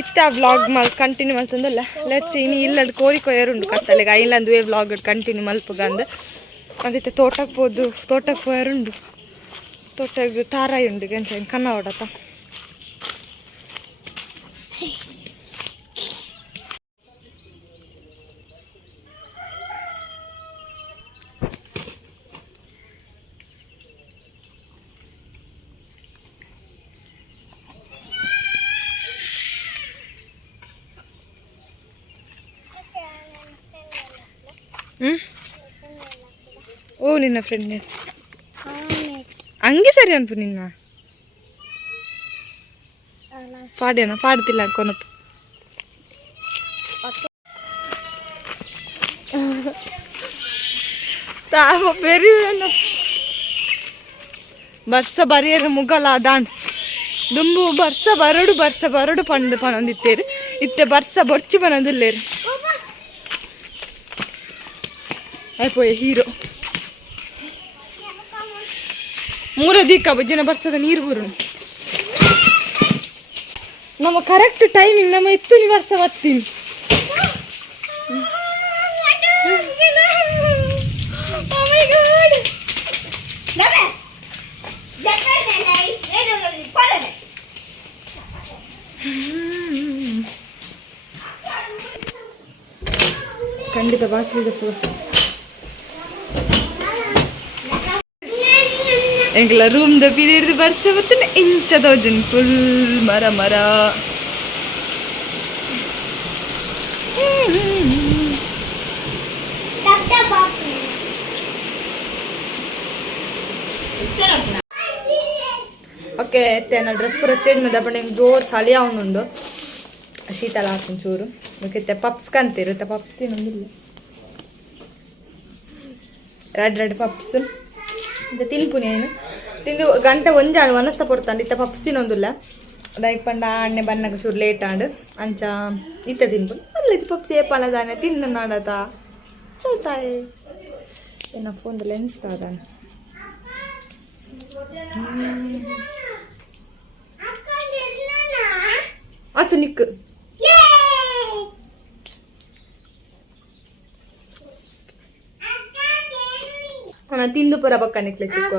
ಇತ್ತ vlog continue ಮಾಡ್ತಂದಲ್ಲ let's ಇನ್ನು ಇಲ್ಲಡ್ ಕೋರಿ ಕೊಯ್ಯರುಂಡು ಕತ್ತಲೆಗೆ ಐಲಂದುವೆ ವ್ಲಾಗ್ ಕಂಟಿನ್ಯೂ ಮಲ್ಪುಗ ಅಂದು ಅದಿತ್ತೆ ತೋಟಕ್ಕೆ ಪೋಯರುಂಡು ತೋಟಕ್ಕೆ ತಾರಾಯಿ ಉಂಡು ಕೆಂಚ ಕನ್ನ ಹೊಡತ ಓ ನಿನ್ನ ಫ್ರೆಂಡ್ ಹಂಗೆ ಸರಿ ಅನ್ಪು ನಿನ್ನ ಪಾಡ್ಯನ ಪಾಡ್ತಿಲ್ಲ ಕೊನಪ್ಪು ತಾವ ಬೆರಿ ಬರ್ಸ ಬರಿಯರ ಮುಗಲ ದಾಂಡ್ ದುಂಬು ಬರ್ಸ ಬರಡು ಪಂಡು ಪನೊಂದಿತ್ತೇರು ಇತ್ತೆ ಬರ್ಸ ಬೊರ್ಚಿ ಪನೊಂದಿಲ್ಲೇರು ಆಯ್ಪೋಯ ಹೀರೋ ಮೂರ ದಿಕ್ಕ ಬಜ್ಜಿನ ಬರ್ಸದ ನೀರು ಬರು ನಮ್ಮ ಕರೆಕ್ಟ್ ಟೈಮಿಂಗ್ ನಮ್ಮ ಎತ್ತು ವರ್ಷ ಬರ್ತೀನಿ ಖಂಡಿತ ಬಾಕಿ ಎಂಗ್ಲ ರೂಮ್ ದ ಬಿರಿದು ಬರ್ಸ ಬರ್ತನೆ ಇಂಚದೋಜನ್ ಫುಲ್ ಮರ ಓಕೆ నా డ్రెస్ ಪೂರ ಚೇಂಜ್ ಮಾಡಿದೆ ಬಟ್ ನಂಗೆ ಜೋರು ಚಳಿ ಅವನುಂಡು ಶೀತಲ ಹಾಕೊಂಡು ಚೂರು ಬೇಕಿತ್ತೆ ಪಪ್ಸ್ ಕಂತಿರುತ್ತೆ ಪಪ್ಸ್ ತಿನ್ನೊಂದಿಲ್ಲ ರೆಡ್ ಪಪ್ಸ್ ಇಂತ ತಿನ್ಪುನಿ ಏನು ತಿಂದು ಗಂಟೆ ಒಂಜಾಡು ಮನಸ್ತ ಪಡ್ತಾಂಡು ಇತ್ತ ಪಪ್ಸ್ ತಿನ್ನೊಂದಿಲ್ಲ ದೈಕ್ ಪಂಡ ಅಣ್ಣೆ ಬಣ್ಣಗೆ ಚೂರು ಲೇಟ್ ಆಂಡು ಅಂಚ ಇತ್ತ ತಿನ್ಪು ಅಲ್ಲ ಇದು ಪಪ್ಸ್ ಏಪಾಲದಾನೆ ತಿನ್ನು ನಾಡತ ಚಲ್ತಾಯೆ ಏನ ಫೋನ್ ಲೆನ್ಸ್ ತಾದಾನೆ ಆತು ನಿಕ್ಕು ತಿಂದು ಪುರ ಬಕ್ಕ ನಿಕ್ಲಿಕ್ಕೆ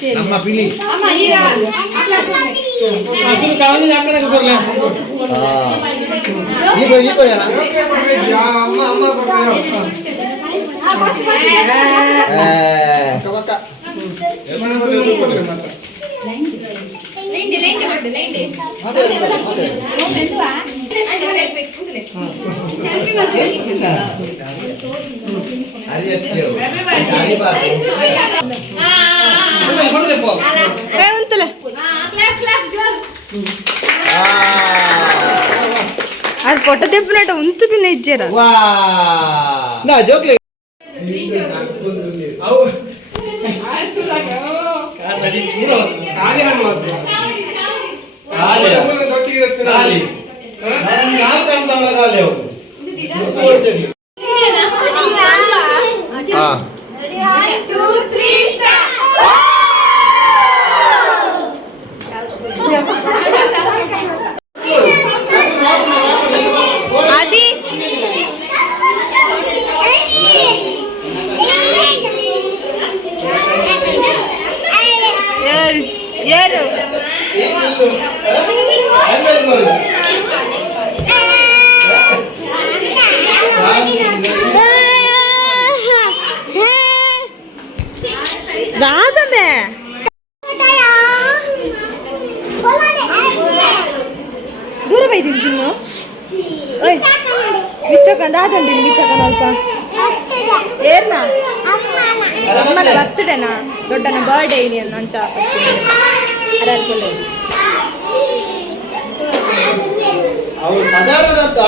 ಓಕೆ ಅಮ್ಮ ಬಿಳಿ ಅಸಲು ಕಾವಲಿ ಯಾಕನೆ ಕೊಡ್ರಲ್ಲ ಈಗ ಅಮ್ಮ ಅಮ್ಮ ಕವಕ అది పొట్ట తెప్పినట్టు ఉంటుంది ఇచ్చారా ಯಾರು ಜಿನ್ನು ಓಯ್ ಬಿಚ್ಚಕಂದ ಆದಂಡಿ ಬಿಚ್ಚಕಂದ ಅಲ್ಪ ಏರ್ನ ಅಮ್ಮನ ಬರ್ತಡೇನಾ ದೊಡ್ಡನ ಬರ್ಡೇ ಇನಿ ಅಂಚ ಅರಾಲ್ಕೊಳ್ಳೆ ಅವರು ಸಾಧಾರಣದಂತ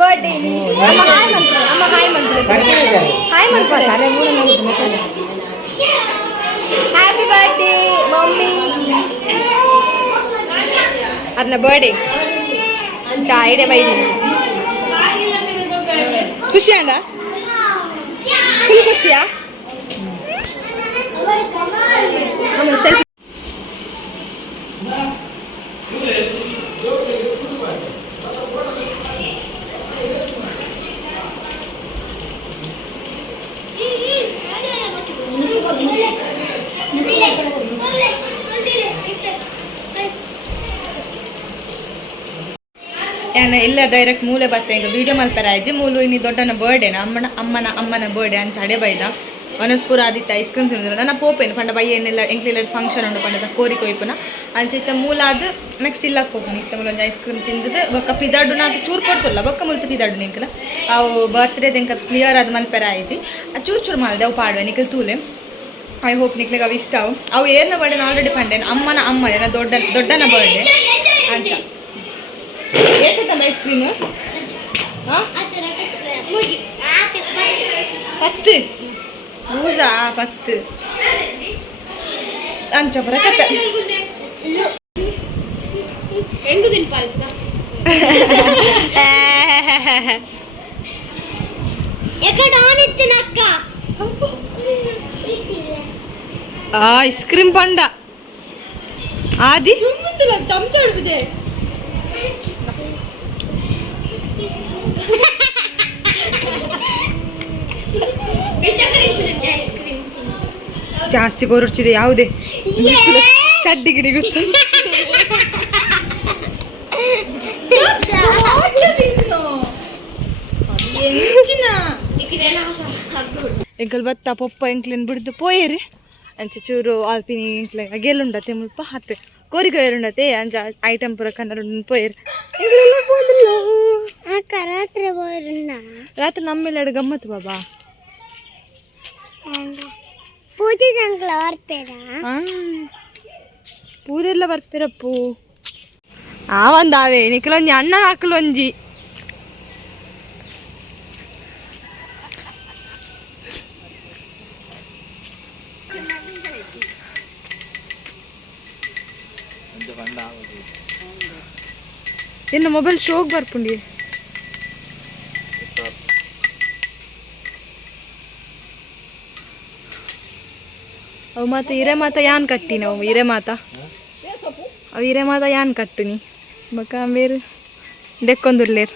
ಬರ್ಡೇ ಇನಿ ಅಮ್ಮ ಹಾಯ್ ಮಂತ್ಲೆ ಹ್ಯಾಪಿ ಬರ್ಡೇ ಮಮ್ಮಿ ಅದನ್ನ ಬರ್ಡೇ ಚಾಯ್ಡೆ ಬೈದಿ ಖುಷಿ ಅಂದ ಫುಲ್ ಖುಷಿಯಾ ಆಮೇಲೆ ಸೆಲ್ಫಿ ನಾನು ಇಲ್ಲ ಡೈರೆಕ್ಟ್ ಮೂಲೆ ಬರ್ತೆ ಈಗ ವಿಡಿಯೋ ಮಲ್ಪರ ಆಯ್ಜಿ ಮೂಲು ಇನ್ನು ದೊಡ್ಡನ ಬರ್ಡೇನ ಅಮ್ಮನ ಬರ್ಡೇ ಅಂತ ಅಡೆ ಬೈದ ವನಸ್ಪುರ ಆದಿತ್ತ ಐಸ್ ಕ್ರೀಮ್ ತಿನ್ನೋದು ನನ್ನ ಪೋಪೇನು ಪಂಡ ಬೈಯನ್ನೆಲ್ಲ ಎಂಕ್ಲೆಲ್ಲ ಫಂಕ್ಷನ್ ಉಂಡು ಪಂಡದ ಕೋರಿ ಕೊಯ್ಪುನ ಅಂಚಿತ್ತ ಮೂಲಾದ ನೆಕ್ಸ್ಟ್ ಇಲ್ಲ ಹೋಗ್ನಿ ಇತ್ತ ಮೂಲ ಒಂದು ಐಸ್ ಕ್ರೀಮ್ ತಿಂದಿದ್ದು ಬೊಕ್ಕ ಪಿದಾಡು ನಾಲ್ಕು ಚೂರು ಕೊಡ್ತಿಲ್ಲ ಬೊಕ್ಕ ಮುಲ್ತು ಪಿದಾಡು ನಿಂಕಲ ಅವು ಬರ್ತ್ಡೇದ ಎಂಕ ಕ್ಲಿಯರ್ ಆದ ಮಲ್ಪರ ಆಯ್ಜಿ ಚೂರು ಮಾಲ್ದೆ ಅವು ಪಾಡುವೆ ನಿಖಲ್ ತೂಲೆ ಐ ಹೋಪ್ ನಿಕ್ಲಿಗೆ ಅವು ಇಷ್ಟ ಅವು ಏರ್ನ ಬರ್ಡೇನ ಆಲ್ರೆಡಿ ಪಂಡೇನು ಅಮ್ಮನ ದೊಡ್ಡನ ಬರ್ಡೇ ಅಂತ ಏಕತ್ತಮ್ಮ ಐಸ್ ಕ್ರೀಮ್ ಪತ್ತು ಹೂಸಾ ಪತ್ತು ಅಂಚ ಬರಕತ್ತ ಐಸ್ ಕ್ರೀಮ್ ಪಂಡ ಆದಿ ಚಮಚ ವಿಜಯ್ ಜಾಸ್ತಿ ಗೊರುಚಿದೆ ಯಾವುದೇ ಚಡ್ಡಿಗಿಡಿ ಗೊತ್ತ ಎಂಕಲ್ ಬತ್ತ ಪೊಪ್ಪ ಎಂಕ್ಲಿನ್ ಬಿಡ್ದು ಪೋಯೇರಿ ಅಂಚೆ ಚೂರು ಆಲ್ಪಿನಿ ಎಂಕ್ಲ ಗೆಲ್ಲುಂಡತೆ ಮುಲ್ಪ ಹತ್ತೆ ಕೋರಿಗೊಯರುಂಡತೆ ಅಂಚ ಐಟಮ್ ಪೂರ ಕನ್ನಡ ಪೋಯೇರಿ ರಾತ್ರಿ ನಮ್ಮೆಲ್ಲ ಗಮ್ಮತ್ತು ಬಾಬಾ ಪೂದೆಲ್ಲ ಬರ್ಪೇರಪ್ಪು ಒಂದಾವೆ ನಿಖಲೊಂಜಿ ಅಣ್ಣ ಹಾಕಲೊಂಜಿ ಇನ್ನು ಮೊಬೈಲ್ ಶೋಕ್ ಬರ್ಪುಂಡಿ ಅವು ಮಾತ ಹಿರೇ ಮಾತ ಯಾನ್ ಕಟ್ಟಿ ನಾವು ಹಿರೇ ಮಾತ ಅವು ಹಿರೇ ಮಾತ ಯಾನ್ ಕಟ್ಟುನಿ ಬಕ ಬೇರೆ ದೆಕ್ಕೊಂದುಲ್ಲೇರ್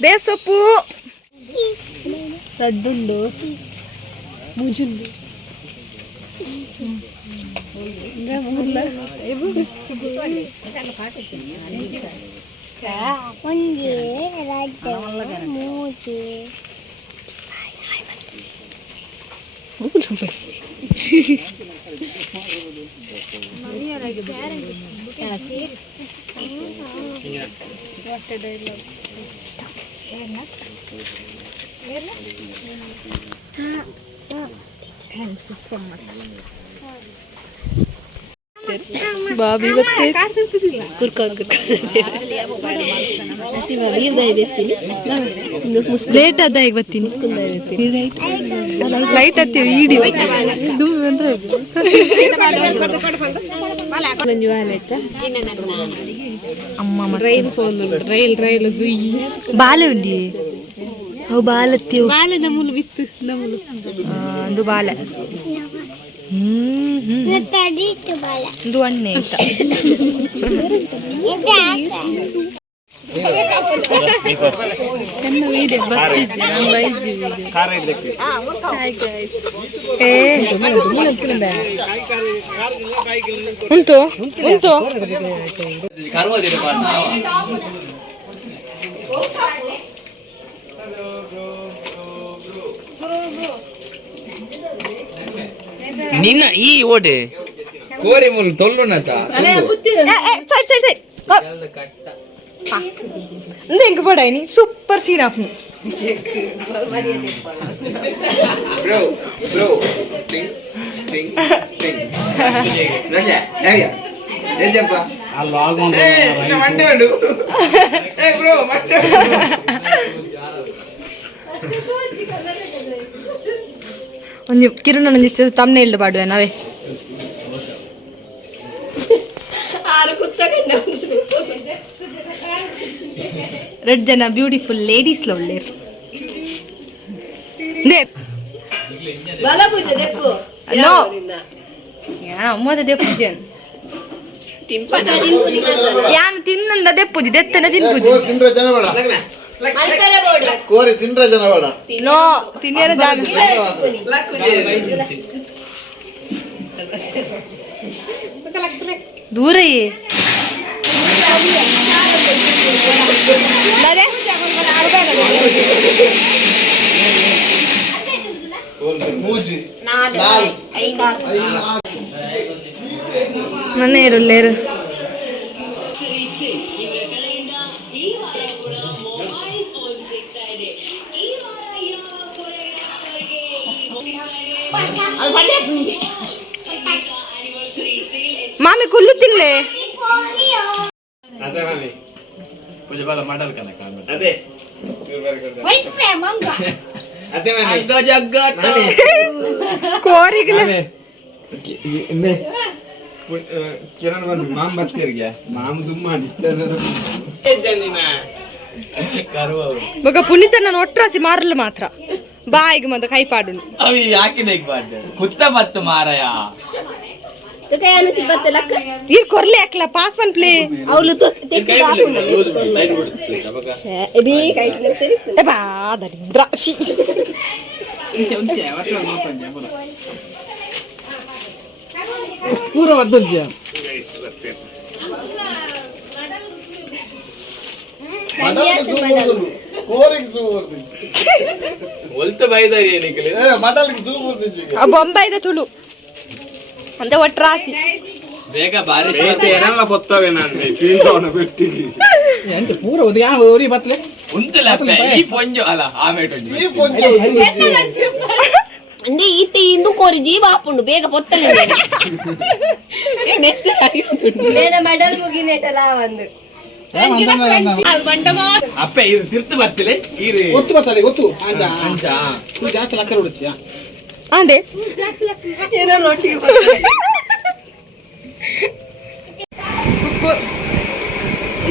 ಬೇಸೊಪ್ಪು ಸಡ್ಡುಂಡು ಮುಜುಂಡು ಬಾಬಿ ಲೇಟ್ ಅದ ಈಗ ಬರ್ತೀನಿ ಲೈಟ್ ಹತ್ತೀವಿ ಈಡಿ ಅಮ್ಮ ರೈಲ್ ಫೋನ್ ರೈಲ್ ಜುಯ್ಯಿ ಬಾಲೆ ಉಂಡಿ ಅವು ಬಾಲತ್ತೀವಿ ಬಾಲೆ ನಮ್ಮಲು ಬಿತ್ತು ನಮ್ಮಲು ಅದು ಬಾಲೆ ಇದು ಅಣ್ಣೆ ಉಂಟು ಉಂಟು ನಿನ್ನ ಈ ಓಡೆ ಕೋರಿ ಮುಲ್ ತೊಲ್ಲುನತ ಸೈಡ್ ಸೈಡ್ ಸೈಡ್ ಎಂಕ ಪಡಾಯಿನಿ ಸೂಪರ್ ಸೀನ್ ಆಫ್ ಬ್ರೋ ಬ್ರೋ ಟಿಂಗ್ ಟಿಂಗ್ ಟಿಂಗ್ ನಗೆ ನಗೆ ಏಜಪ್ಪ ಆ ಲಾಗ್ ಒಂದು ಮಂಡೆ ಉಂಡು ಬ್ರೋ ಮಂಡೆ ಒಂದು ಕಿರುಣ ತಮ್ಮನೆ ಇಲ್ಲು ಬಾಡುವೆ ನಾವೇ ರೆಡ್ ಜನ ಬ್ಯೂಟಿಫುಲ್ ಲೇಡೀಸ್ ಲ ಒಳ್ಳೆ ನೋ ಅಮ್ಮದ ದೆಪ್ಪುಜಿ ಯಾನು ತಿನ್ನಂದ ದೆಪ್ಪುಜಿ ದೆತ್ತನ ತಿನ್ಪುಜಿ ತಿಂದ್ರೆ ಜನ ಬೇಡ ಕೋರಿ ತಿಂದ್ರೆ ಜನ ಬೇಡ ನೋ ತಿನ್ನೇರ ಜಾಗ ದೂರ ನನ್ನ ಇರುಲ್ಲೇರು ಮಾಮಿ ಕುಲ್ಲು ತಿನ್ಲೆ ಅದೇ ಮಾಮಿ ಪೂಜೆ ಬಾಲ ಮಾಡಲ್ ಕನಕ ಅದೇ ಅದೇ ಅಗ್ಗ ಜಗ್ಗ ಕೋರಿಗಲೆ ಕಿರಣ್ ಬಂದು ಮಾಮ್ ಬರ್ತೀರಿಗೆ ಮಾಮ್ ದುಮ್ಮ ಮಗ ಪುನೀತ ನಾನು ಒಟ್ರಾಸಿ ಮಾರಲ್ಲ ಮಾತ್ರ ಬಾಯಿಗೆ ಮತ್ತೆ ಕೈ ಪಾಡು ಅವಿ ಯಾಕೆ ಕುತ್ತ ಬತ್ತು ಮಾರಾಯ ಈ ಕೊರ್ಲೆ ಹಾಕ್ಲ ಪಾಸ್ ಮನ್ ಪ್ಲೇ ಅವಳು ದರಿದ್ರಾಶಿ ಪೂರ ಒದ್ದಜ್ಜ ಕೋರಿಗೆ ಒಲ್ತ ಬೈದಾರಿ ಏನಿಕಲಿ ಮಟಲ್ಗೆ ಸೂ ಬರ್ತಿದ್ವಿ ಬೊಂಬಾಯಿದ ತುಳು ಅಂತ ಒಟ್ರಾಸಿ ಬೇಗ ಬಾರಿ ಏನೆಲ್ಲ ಬತ್ತವೆ ನಾನು ಪೀಂತವನ ಬಿಟ್ಟಿದ್ದಿ ಎಂತ ಪೂರ ಒಂದು ಯಾವ ಊರಿ ಬತ್ಲೆ ಉಂತಲ ಈ ಪೊಂಜು ಅಲ್ಲ ಆಮೇಲೆ ಈ ಪೊಂಜ ಅಂದ್ರೆ ಈತ ಇಂದು ಕೋರಿ ಜೀವ ಹಾಪುಂಡು ಬೇಗ ಪೊತ್ತಲೆ ಮೆಡಲ್ ಮುಗಿನೆಟಲ್ಲ ಒಂದು ಅಪ್ಪ ಇದು ತಿರ್ತು ಬರ್ತಿಲೆ ಈರು ಗೊತ್ತು ಬರ್ತದೆ ಗೊತ್ತು ಅಂಜ ಅಂಚ ಇದು ಜಾಸ್ತಿ ಲಕ್ಕ ಹೊಡುತ್ತೀಯ ಆಂಡೆ ಏನೋ ಒಟ್ಟಿಗೆ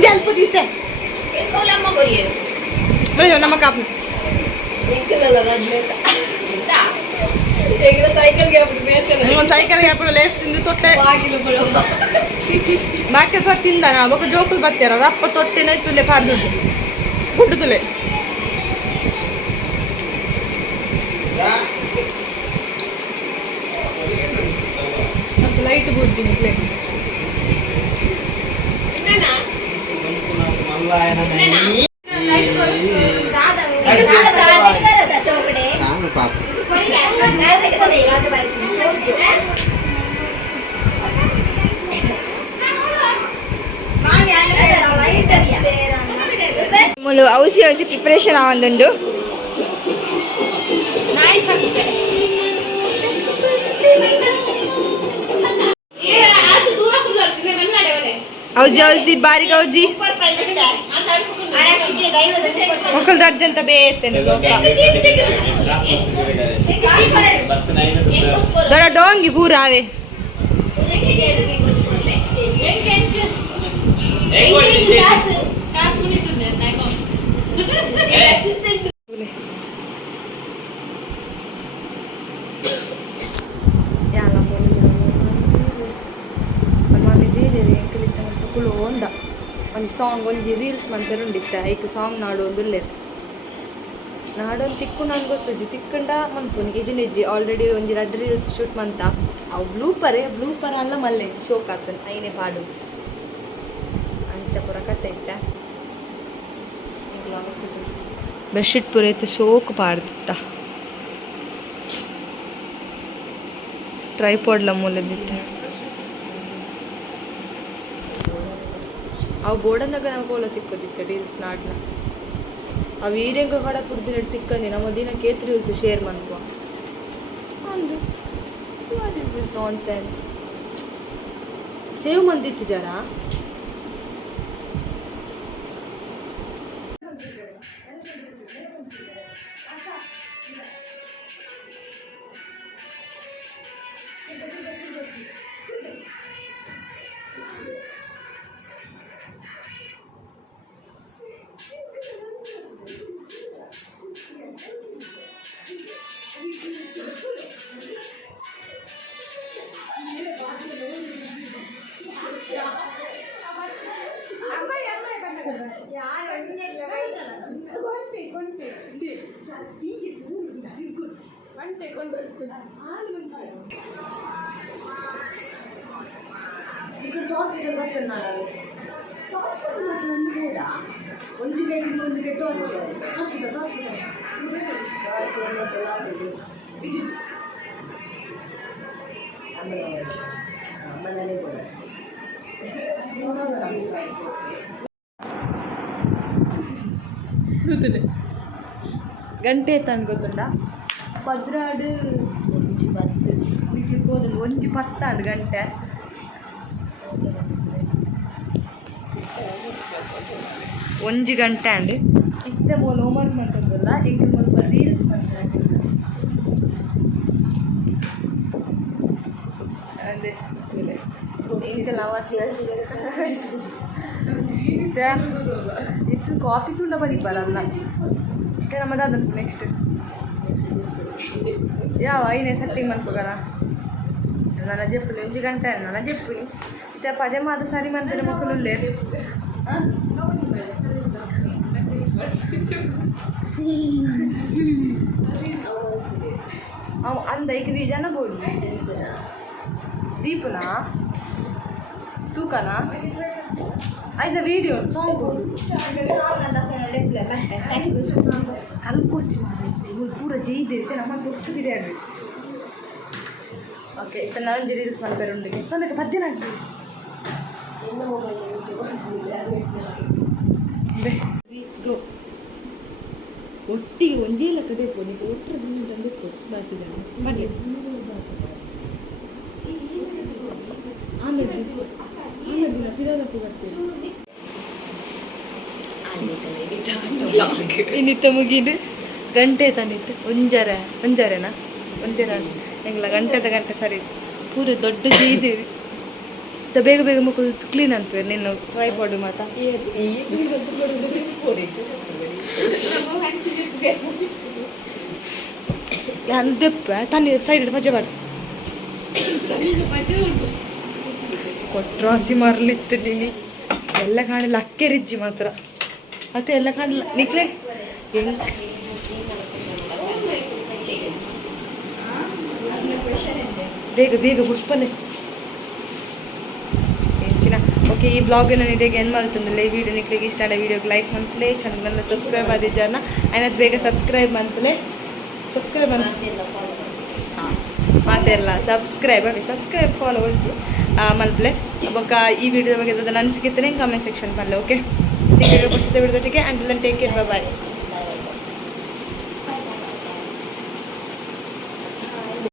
ಅಲ್ಪ ಗೀತೆ ನಮ್ಮ ಕಾಪು ಸೈಕಲ್ಗೆ ಹಾಕೊಂಡು ಲೇಸ್ ತಿಂದು ತೊಟ್ಟೆ ಬಾಕಿ ಪಟ್ಟು ತಿಂದ ಅವಾಗ ಜೋಕುಲ್ ಬರ್ತಾರ ರಪ್ಪ ತೊಟ್ಟೆನ ತುಲೆ ಪಾರ್ದುಂಟು ಗುಡ್ಡು ತುಲೆ ಲೈಟ್ ಬೂದ್ದಿನಿ ಪ್ಲೇಟ್ ನಾನು ಪಾಪ ಔಸಿ ಔಸಿ ಪ್ರಿಪರೇಷನ್ ಆವಂದುಂಡು ಔಜಿ ಔಜಿ ಬಾರಿ ಗೌಜಿ ಮಕ್ಕಳು ಅರ್ಜೆಂಟ್ ಬೇತೇನೆ ದೊಡ್ಡ ಡೋಂಗಿ ಪೂರಾವೆ ಒಂದು ಸಾಂಗ್ ಒಂದು ರೀಲ್ಸ್ ಮಂತರುಂಡಿತ್ತ ಐಕ್ ಸಾಂಗ್ ನಾಡು ಒಂದು ನಾಡೊಂದು ತಿಕ್ಕು ನಂಗೆ ಗೊತ್ತಜ್ಜಿ ತಿಕ್ಕಂಡ ಮನ್ಪುನಿಗೆ ಇಜ್ಜಿ ಆಲ್ರೆಡಿ ಒಂದು 2 ರೀಲ್ಸ್ ಶೂಟ್ ಮಂತ ಅವು ಬ್ಲೂಪರ್ ಅಲ್ಲ ಮಲ್ಲೆ ಶೋಕ್ ಆಗ್ತಾನೆ ಐನೇ ಪಾಡು ಅಂಚ ಪುರ ಕತೆ ಇತ್ತ ಬೆಡ್ಶೀಟ್ ಪೂರೈತೆ ಸೋಕು ಪಾಡ್ದಿತ್ತ ಟ್ರೈಪಾಡ್ಲ ಮೂಲದಿತ್ತೆ ಅವು ಬೋರ್ಡನ್ನಾಗ ನಾವು ಕೋಲ ತಿಕ್ಕೋದಿತ್ತೆ ರೀಲ್ಸ್ ನಾಡ್ನ ಆ ವೀಡಿಯೋಗ ಕಡ ಕುಡ್ದಿನ ತಿಕ್ಕಂದಿ ನಮ್ಮ ದಿನ ಕೇತ್ರಿ ರೀಲ್ಸ್ ಶೇರ್ ಮಾಡ್ಕೋ ಅಂದು what is this nonsense save ಮಂದಿತ್ತು ಜರ ಗೊತ್ತಿಲ್ಲ ಗಂಟೆ ತಾನು ಗೊತ್ತುಂಡ ಪದ್ರಾಡು ಹೋದಲ್ಲಿ 1:10 ಗಂಟೆ 1 ಗಂಟೆ ಅಂಡ್ ಇತ್ತೆ ಮೂಲ ಹೋಮ್ವರ್ಕ್ ಮಾಡ್ತಿದ್ದಲ್ಲ ಈಗ ಸ್ವಲ್ಪ ರೀಲ್ಸ್ ಮಾಡ್ತಾರೆ ಅದೇ ఇంకలా ఇప్పుడు కాఫీ తుండ పని బరಲ್ಲ ఇంకా ನಮ್ಮದಾದ ನೆಕ್ಸ್ಟ್ ಯಾವ ಐನೇ ಸೆಟ್ಟಿಂಗ್ ಮಾಡ್ಕೋಗಣ ನನ್ನ చెప్పుని 1 ಗಂಟೆ ನನ್ನ చెప్పుని ಇತ್ತೆ ಪದೇ ಮಾದ ಸರಿ ಮಾಡ್ತಾರೆ ಮಕ್ಕಳು లేదు ಅಂದ ಈಗ ಜನ ಬೋಡಿ ದೀಪನಾ ತೂಕನಾ ಆಯ್ತಾ ವಿಡಿಯೋ ಸಾಂಗ್ ಕಲ್ಕೊಡ್ತೀವಿ ಪೂರ ಜೈದೆ ನಮ್ಮ ಗೊತ್ತು ಬಿಡಾಡ್ರಿ ಓಕೆ ಇತ್ತ ನಾನು ರೀಲ್ಸ್ ಮಾಡ್ತಾರೆ ಉಂಡಿಗೆ ಸಮಯಕ್ಕೆ ಪದ್ಯ ನಾಟಿ ಒಟ್ಟಿಗೆ ಒಂದೇ ಲೆಕ್ಕ ಬೇಕು ನೀವು ಒಟ್ಟರೆ ತಂದು ಬಾಸಿದ್ದಾನೆ ಬರಲಿ ಆಮೇಲೆ ಇನ್ನಿತ್ತ ಮುಗಿದು ಗಂಟೆ ತಂದಿತ್ತು ಒಂಜರೆನಾ ಹೆಂಗಿಲ್ಲ ಗಂಟೆ ಸರಿ ಪೂರ ದೊಡ್ಡ ಜೀದೇವಿ ಬೇಗ ಬೇಗ ಮಕ್ಕಳು ಕ್ಲೀನ್ ಅಂತೀವಿ ನಿನ್ನ ಟ್ರೈಪಾಡ್ ಮಾತಾ ದೆಪ್ಪ ತನ್ನಿ ಸೈಡ್ ಮಜಾ ಮಾಡಿ ಕೊಟ್ರಾಸಿ ಮರಲಿತ್ತಿದ್ದೀನಿ ಎಲ್ಲ ಕಾಣಲ್ಲ ಅಕ್ಕೆ ರಿಜ್ಜಿ ಮಾತ್ರ ಮತ್ತೆ ಎಲ್ಲ ಕಾಣಲ್ಲ ನಿಕ್ಲೆ ಬೇಗ ಬೇಗ ಹುಡ್ಪನೆ ಹೆಚ್ಚಿನ ಓಕೆ ಈ ಬ್ಲಾಗ್ ನಾನು ಇದಕ್ಕೆ ಏನು ಮಾಡ್ತಂದಿಲ್ಲ ಈ ವಿಡಿಯೋ ನಿಕ್ಲಿಗೆ ಇಷ್ಟ ಆದ ವಿಡಿಯೋಗೆ ಲೈಕ್ ಮಾಡ್ತಲೇ ಚಾನಲ್ನ ಸಬ್ಸ್ಕ್ರೈಬ್ ಆದಿದ್ದಾರನ್ನ ಆಯ್ನದು ಬೇಗ ಸಬ್ಸ್ಕ್ರೈಬ್ ಮಾಡ್ತಲೇ ಸಬ್ಸ್ಕ್ರೈಬ್ ಮಾತೆಲ್ಲ ಸಬ್ಸ್ಕ್ರೈಬ್ ಫಾಲೋ ಕೊಡ್ತೀವಿ ಮಲ್ಪಲೆ ಬೊಕ್ಕ ಈ ವಿಡಿಯೋ ಬಗ್ಗೆ ಅನಿಸಿಕೆ ಕಾಮೆಂಟ್ ಸೆಕ್ಷನ್ ಮಾಡಲೆ ಓಕೆ ವಿಡಿಯೋ ಟೇಕ್ ಕೇರ್ ಬಾಯ್